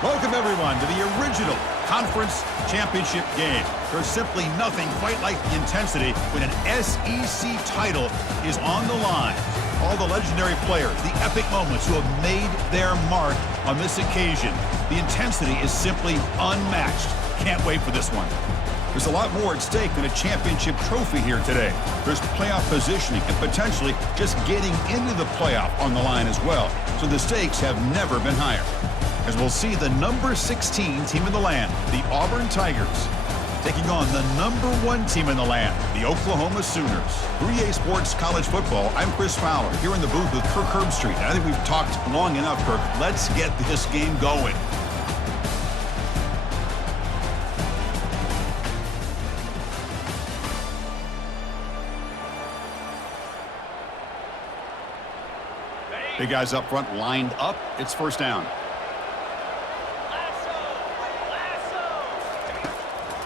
Welcome, everyone, to the original conference championship game. There's simply nothing quite like the intensity when an SEC title is on the line. All the legendary players, the epic moments who have made their mark on this occasion. The intensity is simply unmatched. Can't wait for this one. There's a lot more at stake than a championship trophy here today. There's playoff positioning and potentially just getting into the playoff on the line as well. So the stakes have never been higher. As we'll see the number 16 team in the land, the Auburn Tigers, taking on the number 1 team in the land, the Oklahoma Sooners. 3A Sports College Football, I'm Chris Fowler, here in the booth with Kirk Herbstreit. I think we've talked long enough, Kirk. Let's get this game going. Big guys up front lined up. It's first down.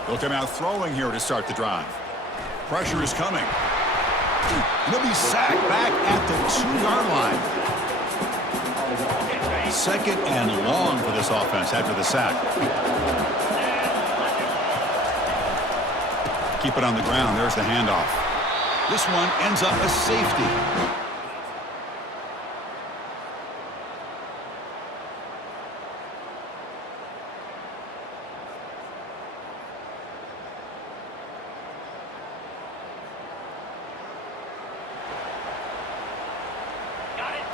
They'll come out throwing here to start the drive. Pressure is coming. And he'll be sacked back at the 2-yard line. Second and long for this offense after the sack. Keep it on the ground. There's the handoff. This one ends up a safety.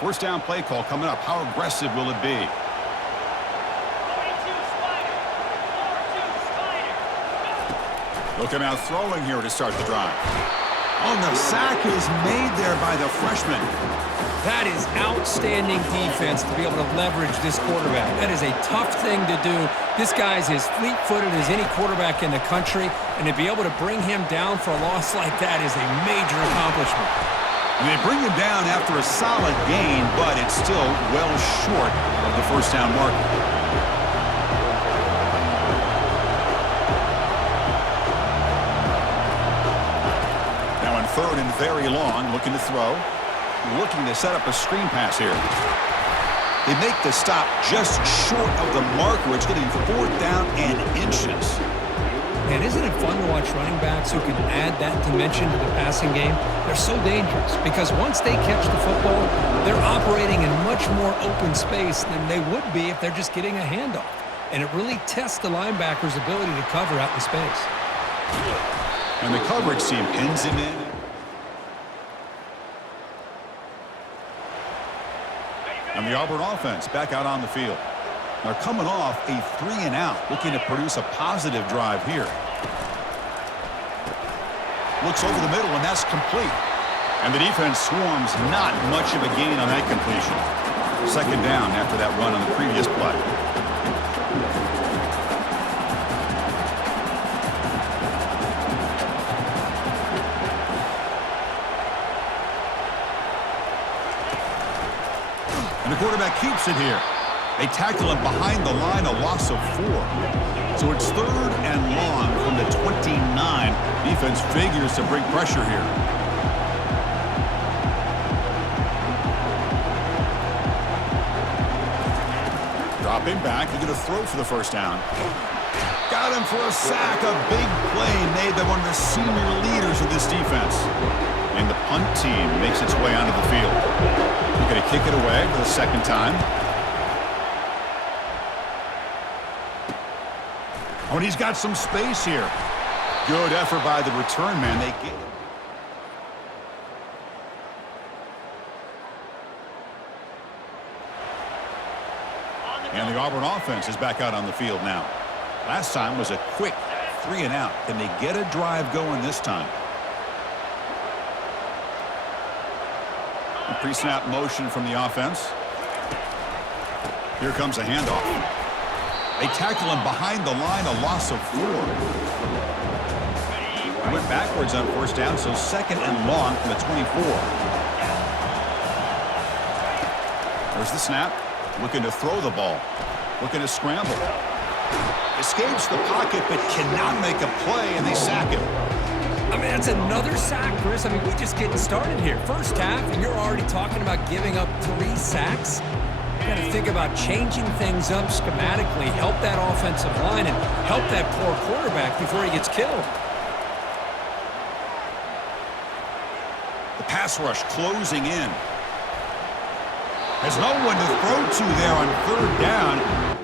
First down play call coming up. How aggressive will it be? They'll come out throwing here to start the drive. Oh, the sack is made there by the freshman. That is outstanding defense to be able to leverage this quarterback. That is a tough thing to do. This guy's as fleet-footed as any quarterback in the country, and to be able to bring him down for a loss like that is a major accomplishment. And they bring him down after a solid gain, but it's still well short of the first down mark. Now in third and very long, looking to throw. Looking to set up a screen pass here. They make the stop just short of the marker. It's getting 4th down and inches. And isn't it fun to watch running backs who can add that dimension to the passing game? They're so dangerous because once they catch the football, they're operating in much more open space than they would be if they're just getting a handoff. And it really tests the linebacker's ability to cover out in space. And the coverage team pins him in. And the Auburn offense back out on the field. They're coming off a 3-and-out, looking to produce a positive drive here. Looks over the middle, and that's complete. And the defense swarms not much of a gain on that completion. Second down after that run on the previous play. And the quarterback keeps it here. They tackle him behind the line, a loss of 4. So it's third and long from the 29. Defense figures to bring pressure here. Dropping back, he's going to throw for the first down. Got him for a sack, a big play made by one of the senior leaders of this defense. And the punt team makes its way onto the field. They're going to kick it away for the second time. Oh, and he's got some space here. Good effort by the return man. They get it. And the Auburn offense is back out on the field now. Last time was a quick 3-and-out. Can they get a drive going this time? A pre-snap motion from the offense. Here comes a handoff. They tackle him behind the line, a loss of 4. He went backwards on first down, so second and long from the 24. There's the snap. Looking to throw the ball. Looking to scramble. Escapes the pocket, but cannot make a play, and they sack him. I mean, that's another sack, Chris. I mean, we're just getting started here. First half, and you're already talking about giving up 3 sacks. got to think about changing things up schematically, help that offensive line, and help that poor quarterback before he gets killed. The pass rush closing in. There's no one to throw to there on third down.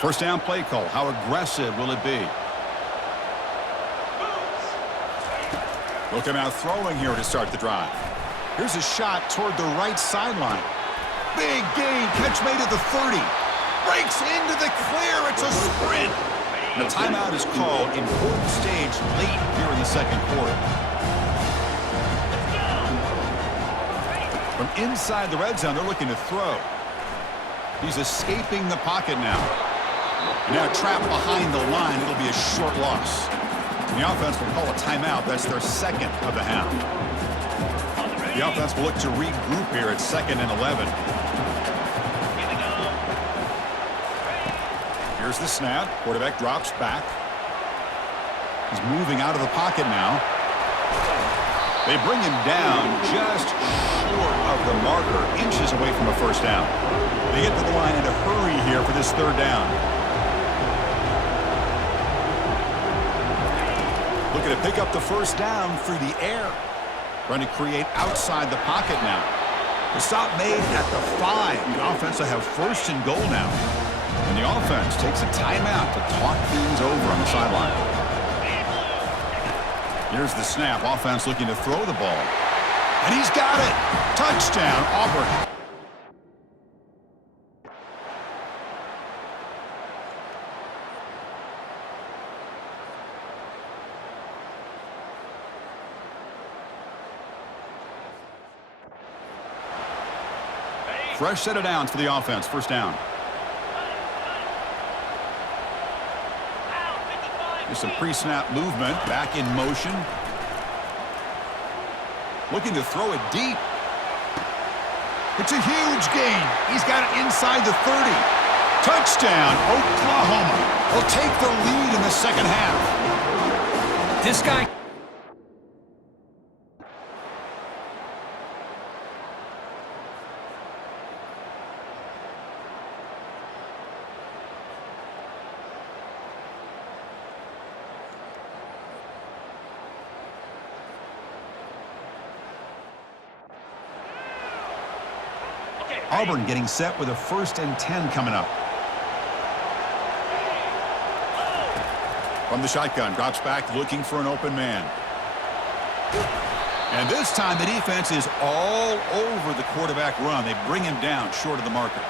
First down play call. How aggressive will it be? Looking out throwing here to start the drive. Here's a shot toward the right sideline. Big gain. Catch made at the 30. Breaks into the clear. It's a sprint. And a timeout is called. Important stage late here in the second quarter. From inside the red zone, they're looking to throw. He's escaping the pocket now. Now trapped behind the line. It'll be a short loss. And the offense will call a timeout. That's their second of the half. The offense will look to regroup here at 2nd and 11. Here's the snap. Quarterback drops back. He's moving out of the pocket now. They bring him down just short of the marker, inches away from a first down. They get to the line in a hurry here for this third down. Looking to pick up the first down through the air. Trying to create outside the pocket now. The stop made at the 5. The offense will have first and goal now. And the offense takes a timeout to talk things over on the sideline. Here's the snap. Offense looking to throw the ball. And he's got it. Touchdown, Auburn. Fresh set of downs for the offense. First down. There's some pre-snap movement. Back in motion. Looking to throw it deep. It's a huge gain. He's got it inside the 30. Touchdown, Oklahoma. Will take the lead in the second half. This guy... Auburn getting set with a 1st and 10 coming up. From the shotgun, drops back looking for an open man. And this time the defense is all over the quarterback run. They bring him down short of the marker.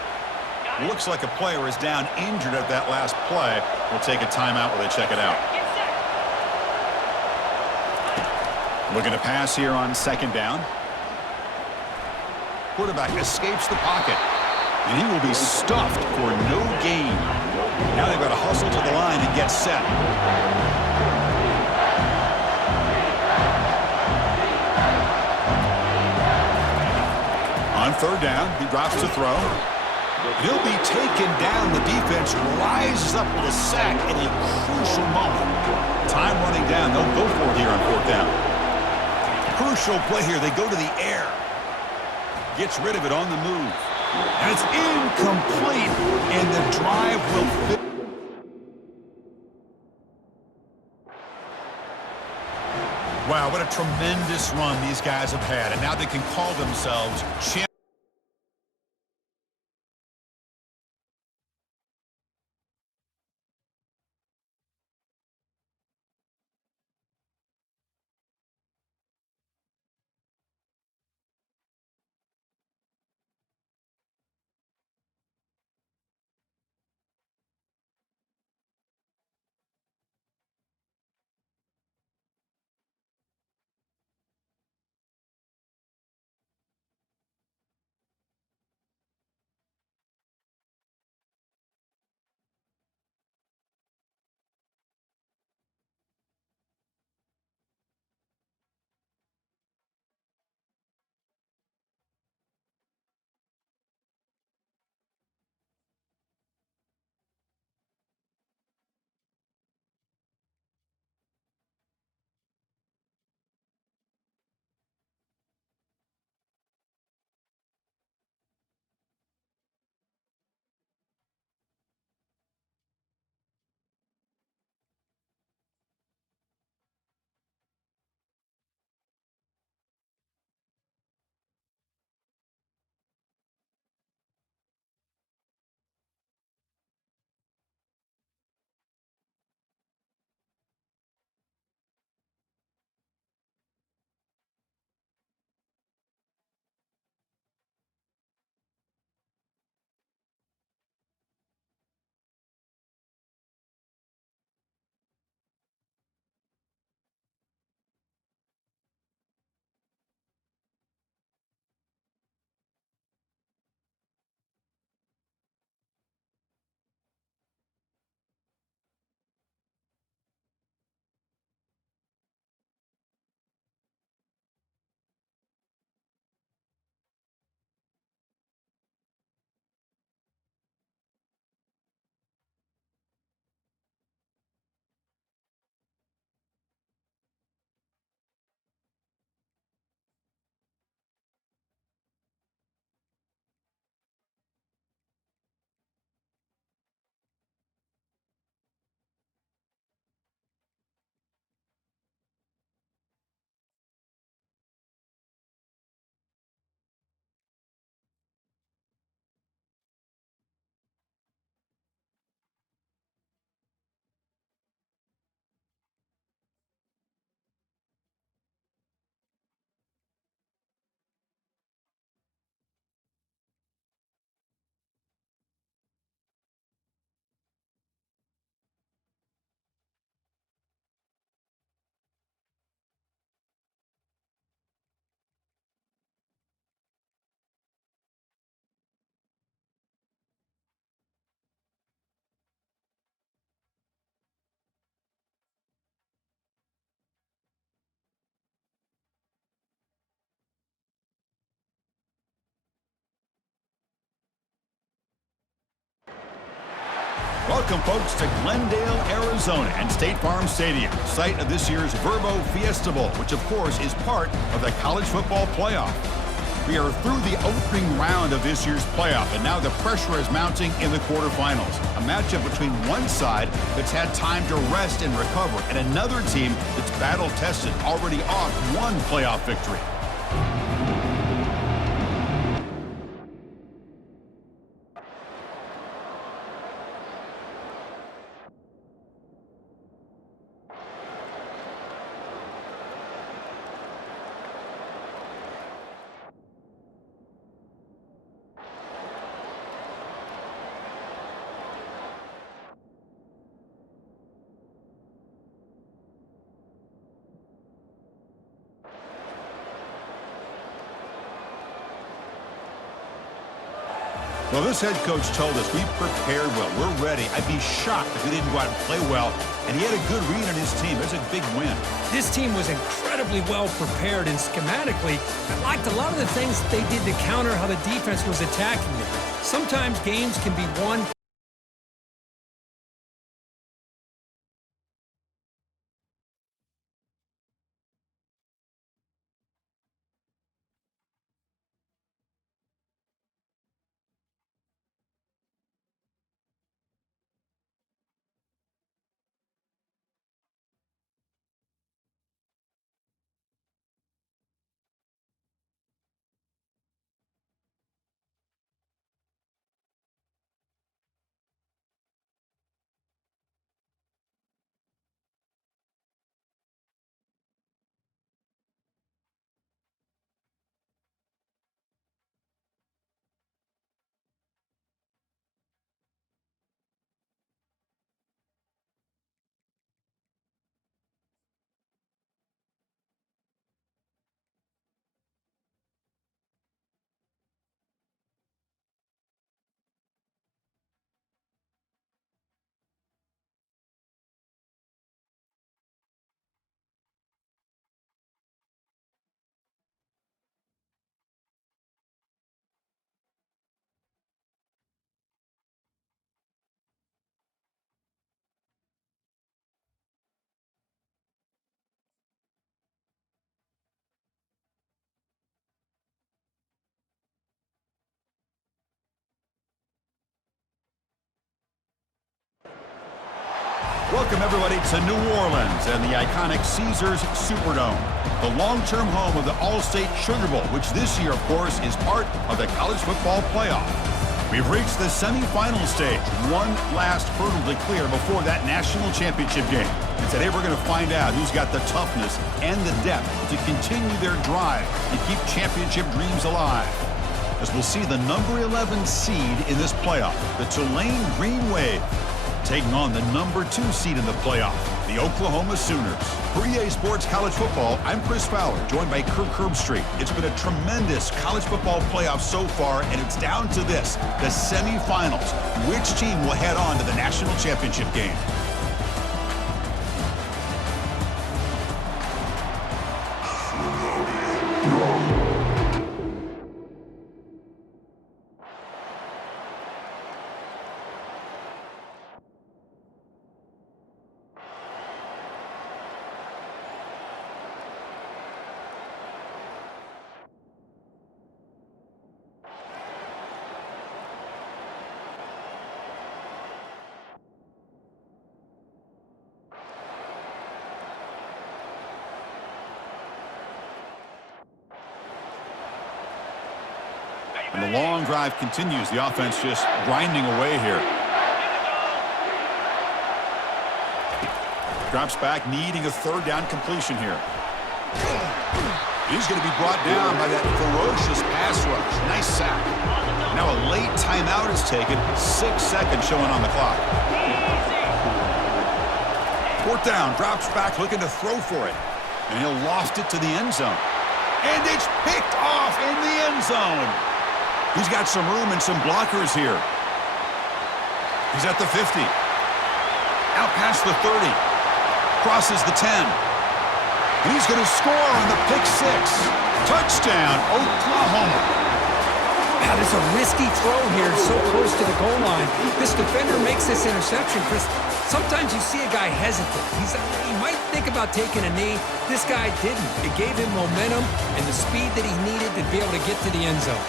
Looks like a player is down injured at that last play. We'll take a timeout while they check it out. Looking to pass here on 2nd down. Quarterback escapes the pocket, and he will be stuffed for no gain. Now they've got to hustle to the line and get set. On 3rd down, he drops to throw. He'll be taken down. The defense rises up with a sack in a crucial moment. Time running down. They'll go for it here on 4th down. Crucial play here. They go to the air. Gets rid of it on the move. And it's incomplete, and the drive will fit. Wow, what a tremendous run these guys have had, and now they can call themselves champions. Welcome, folks, to Glendale, Arizona, and State Farm Stadium, site of this year's Verbo Fiesta Bowl, which, of course, is part of the college football playoff. We are through the opening round of this year's playoff, and now the pressure is mounting in the quarterfinals. A matchup between one side that's had time to rest and recover, and another team that's battle-tested, already off one playoff victory. Well, this head coach told us we prepared well. We're ready. I'd be shocked if we didn't go out and play well. And he had a good read on his team. It's a big win. This team was incredibly well prepared, and schematically, I liked a lot of the things that they did to counter how the defense was attacking them. Sometimes games can be won. Welcome, everybody, to New Orleans and the iconic Caesars Superdome, the long-term home of the All-State Sugar Bowl, which this year, of course, is part of the college football playoff. We've reached the semifinal stage, one last hurdle to clear before that national championship game. And today we're going to find out who's got the toughness and the depth to continue their drive and keep championship dreams alive. As we'll see the number 11 seed in this playoff, the Tulane Green Wave, taking on the number 2 seed in the playoff, the Oklahoma Sooners. For EA Sports College Football, I'm Chris Fowler, joined by Kirk Herbstreit. It's been a tremendous college football playoff so far, and it's down to this, the semifinals. Which team will head on to the national championship game? And the long drive continues. The offense just grinding away here. Drops back, needing a third down completion here. He's going to be brought down by that ferocious pass rush. Nice sack. Now a late timeout is taken. 6 seconds showing on the clock. Fourth down, drops back, looking to throw for it. And he'll loft it to the end zone. And it's picked off in the end zone. He's got some room and some blockers here. He's at the 50. Out past the 30. Crosses the 10. And he's going to score on the pick 6. Touchdown, Oklahoma. Wow, this is a risky throw here, so close to the goal line. This defender makes this interception, Chris. Sometimes you see a guy hesitate. He might think about taking a knee. This guy didn't. It gave him momentum and the speed that he needed to be able to get to the end zone.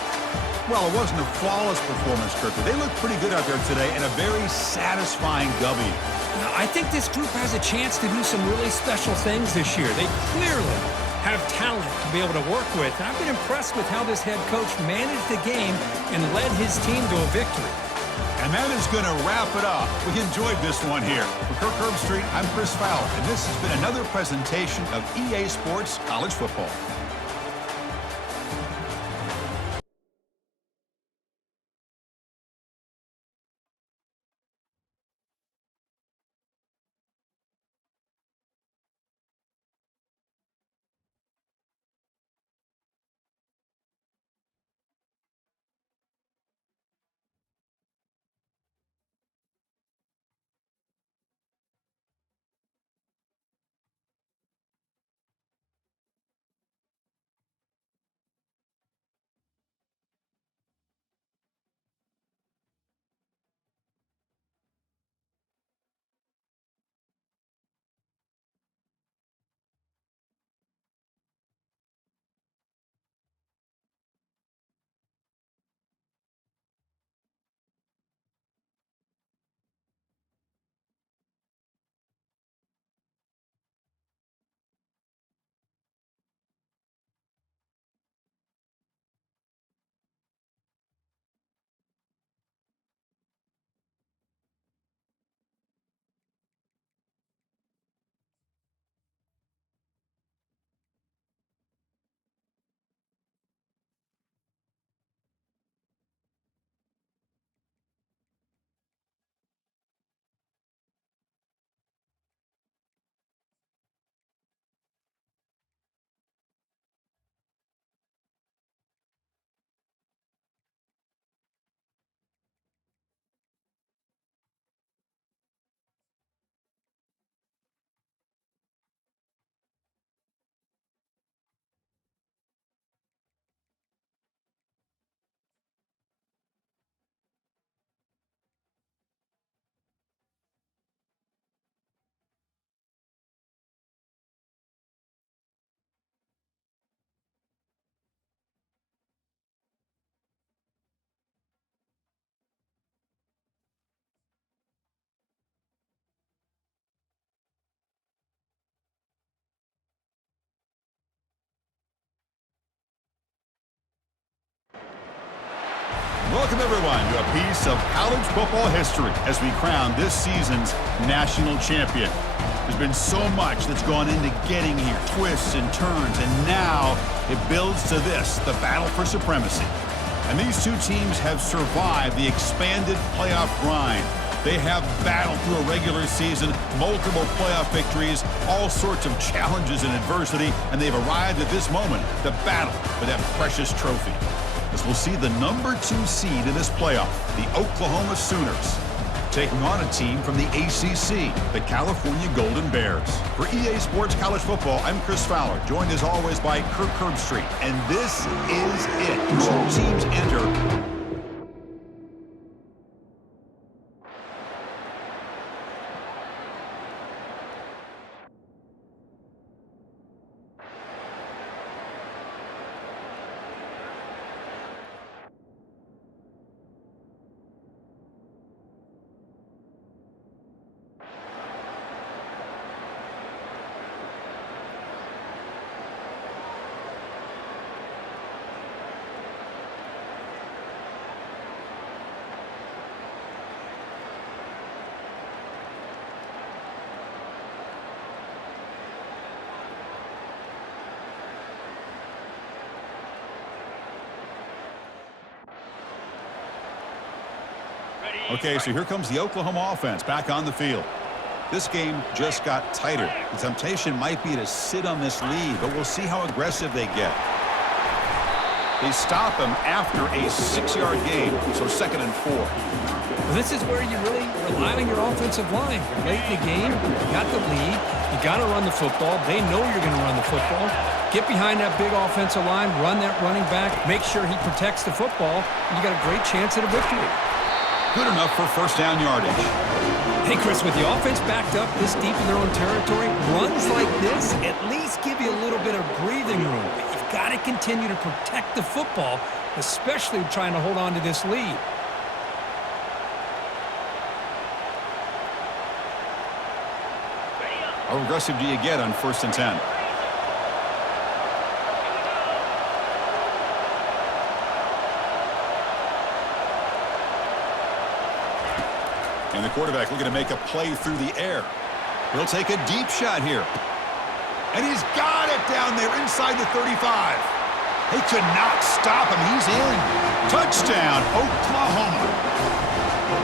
Well, it wasn't a flawless performance, Kirk, but they looked pretty good out there today and a very satisfying W. Now, I think this group has a chance to do some really special things this year. They clearly have talent to be able to work with. And I've been impressed with how this head coach managed the game and led his team to a victory. And that is going to wrap it up. We enjoyed this one here. For Kirk Herbstreit, I'm Chris Fowler, and this has been another presentation of EA Sports College Football. Welcome, everyone, to a piece of college football history as we crown this season's national champion. There's been so much that's gone into getting here, twists and turns, and now it builds to this, the battle for supremacy. And these two teams have survived the expanded playoff grind. They have battled through a regular season, multiple playoff victories, all sorts of challenges and adversity, and they've arrived at this moment, the battle for that precious trophy. As we'll see the number 2 seed in this playoff, the Oklahoma Sooners, taking on a team from the ACC, the California Golden Bears. For EA Sports College Football, I'm Chris Fowler, joined as always by Kirk Herbstreit. And this is it. 2 teams enter. Okay, so here comes the Oklahoma offense back on the field. This game just got tighter. The temptation might be to sit on this lead, but we'll see how aggressive they get. They stop him after a 6-yard gain, so 2nd and 4. Well, this is where you really rely on your offensive line. You're late in the game, you got the lead. You got to run the football. They know you're going to run the football. Get behind that big offensive line, run that running back, make sure he protects the football, and you got a great chance at a victory. Good enough for first down yardage. Hey, Chris, with the offense backed up this deep in their own territory, runs like this at least give you a little bit of breathing room. But you've got to continue to protect the football, especially trying to hold on to this lead. How aggressive do you get on 1st and 10? And the quarterback looking to make a play through the air. He'll take a deep shot here. And he's got it down there inside the 35. They could not stop him. He's in. Touchdown, Oklahoma.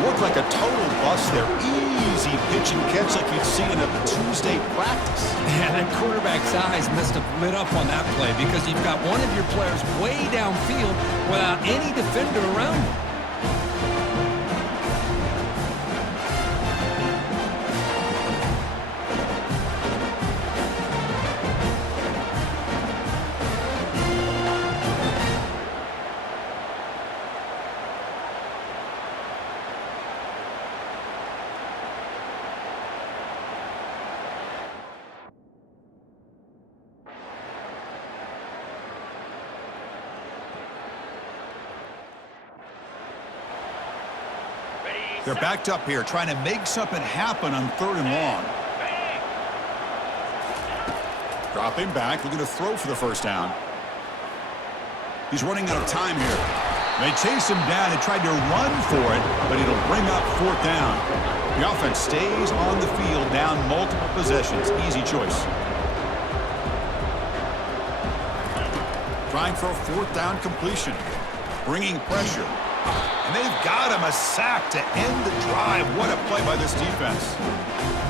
Looked like a total bust there. Easy pitch and catch like you'd see in a Tuesday practice. Yeah, that quarterback's eyes must have lit up on that play because you've got one of your players way downfield without any defender around him. They're backed up here, trying to make something happen on 3rd and long. Dropping back, looking to throw for the first down. He's running out of time here. They chase him down and tried to run for it, but it'll bring up 4th down. The offense stays on the field, down multiple possessions. Easy choice. Trying for a 4th down completion. Bringing pressure. And they've got him a sack to end the drive. What a play by this defense.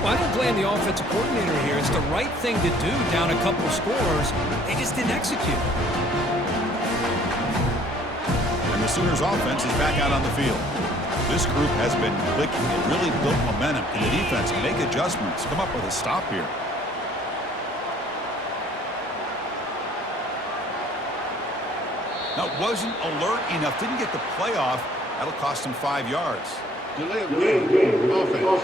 Well, I don't blame the offensive coordinator here. It's the right thing to do down a couple scores. They just didn't execute. And the Sooners offense is back out on the field. This group has been clicking and really built momentum in the defense. Make adjustments. Come up with a stop here. Now, wasn't alert enough. Didn't get the play off. That'll cost him 5 yards. Delay of game. Offense.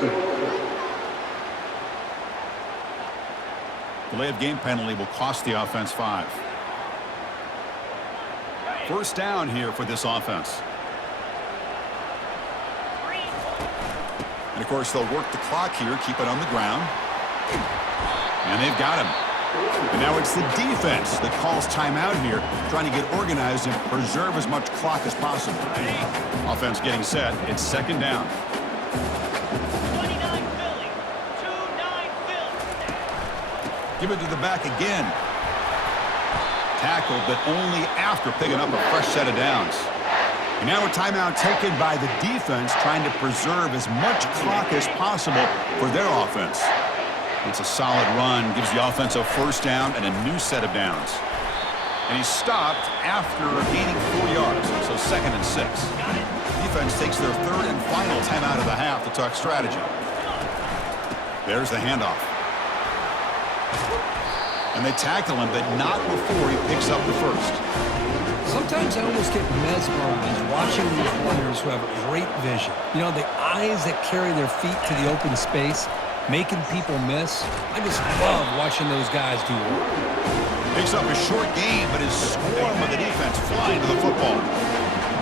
Delay of game penalty will cost the offense 5. First down here for this offense. And, of course, they'll work the clock here, keep it on the ground. And they've got him. And now it's the defense that calls timeout here, trying to get organized and preserve as much clock as possible. Offense getting set. It's 2nd down. 29 Philly. 2-9 Philly. Give it to the back again. Tackled, but only after picking up a fresh set of downs. And now a timeout taken by the defense, trying to preserve as much clock as possible for their offense. It's a solid run, gives the offense a first down and a new set of downs. And he's stopped after gaining 4 yards, so 2nd and 6. Defense takes their 3rd and final timeout of the half to talk strategy. There's the handoff. And they tackle him, but not before he picks up the first. Sometimes I almost get mesmerized watching these runners who have great vision. You know, the eyes that carry their feet to the open space, making people miss. I just love watching those guys do work. Picks up a short gain, but is swarmed by the defense flying to the football.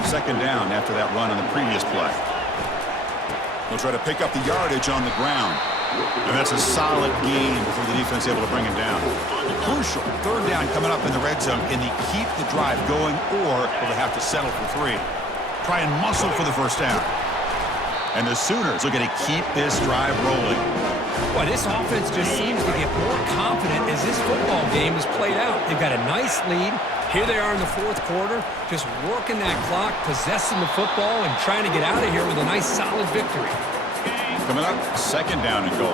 2nd down after that run on the previous play. They'll try to pick up the yardage on the ground. And that's a solid gain before the defense is able to bring him down. Crucial 3rd down coming up in the red zone. Can they keep the drive going, or will they have to settle for 3? Try and muscle for the first down. And the Sooners are going to keep this drive rolling. Boy, this offense just seems to get more confident as this football game is played out. They've got a nice lead. Here they are in the 4th quarter, just working that clock, possessing the football, and trying to get out of here with a nice, solid victory. Coming up, 2nd down and goal.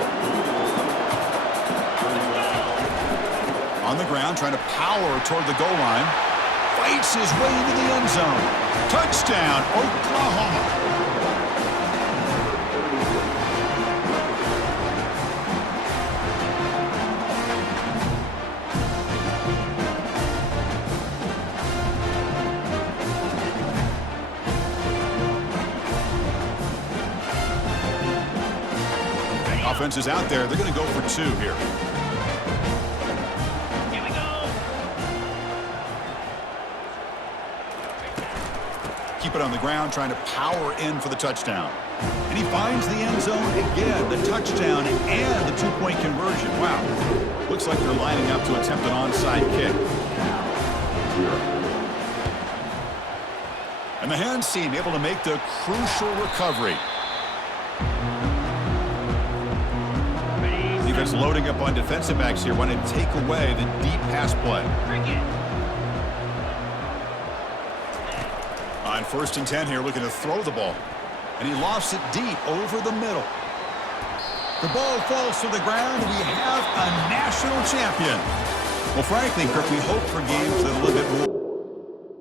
On the ground, trying to power toward the goal line. Fights his way into the end zone. Touchdown, Oklahoma. defense is out there. They're going to go for 2 here. Here we go. Keep it on the ground, trying to power in for the touchdown. And he finds the end zone again, the touchdown and the 2-point conversion. Wow. Looks like they're lining up to attempt an onside kick. And the hands team able to make the crucial recovery. Defense loading up on defensive backs here, wanting to take away the deep pass play. Bring it. On 1st and 10 here, looking to throw the ball. And he lofts it deep over the middle. The ball falls to the ground. We have a national champion. Well, frankly, Kirk, we hope for games that are a little bit more